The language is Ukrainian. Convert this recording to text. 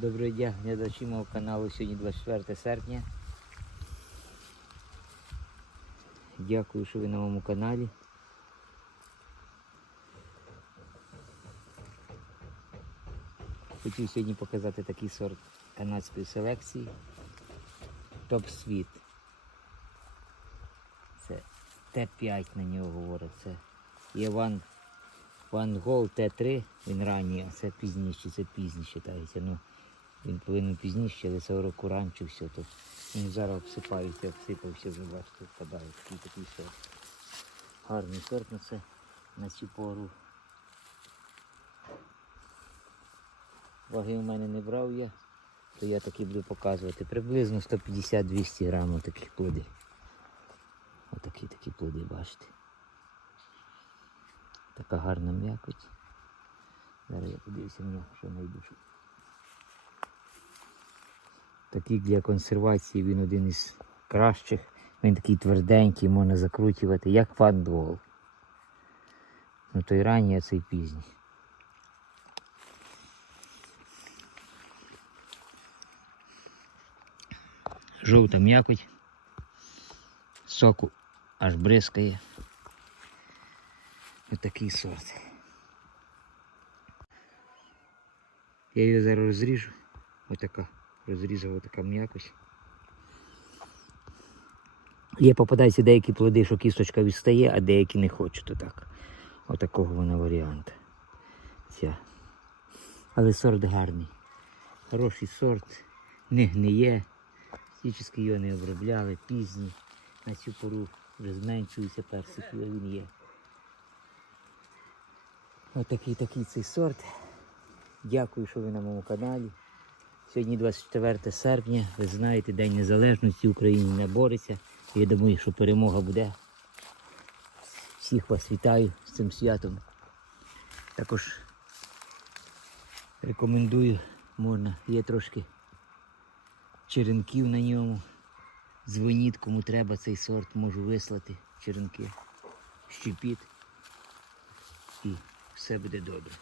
Доброго дня, глядачі мого каналу. Сьогодні 24 серпня. Дякую, що ви на моєму каналі. Хотів сьогодні показати такий сорт канадської селекції. Топ світ. Це Т5 на нього говорять. Це є Ван, Гол Т3, він ранній, а це пізніше, це пізніше вважається. Він повинен пізніше, але це року раніше все. То він зараз обсипається, обсипався, вже бачите, впадає. Такий такий сорт. Гарний сорт на це на цю пору. Ваги у мене не брав я, то я такі буду показувати. Приблизно 150-200 грамів таких плодів. Отакі такі плоди, бачите. Така гарна м'якоть. Зараз я подивлюся що знайду. Такий для консервації він один із кращих. Він такий тверденький, можна закручувати, як фандвол. Ну той ранній, а цей пізній. Жовта м'якоть. Соку аж бризкає. Ось такий сорт. Я її зараз розріжу. Отака. Розрізав отака м'якость. Є попадаються деякі плоди, що кісточка відстає, а деякі не хочуть отак. Отакого вона варіанта. Ця. Але сорт гарний. Хороший сорт, не гниє. Фактично його не обробляли, пізній. На цю пору вже зменшується персик, але він є. Отакий такий цей сорт. Дякую, що ви на моєму каналі. Сьогодні 24 серпня, ви знаєте, День Незалежності України не бореться. Я думаю, що перемога буде. Всіх вас вітаю з цим святом. Також рекомендую, можна, є трошки черенків на ньому. Дзвоніть, кому треба цей сорт, можу вислати черенки. Щепіть і все буде добре.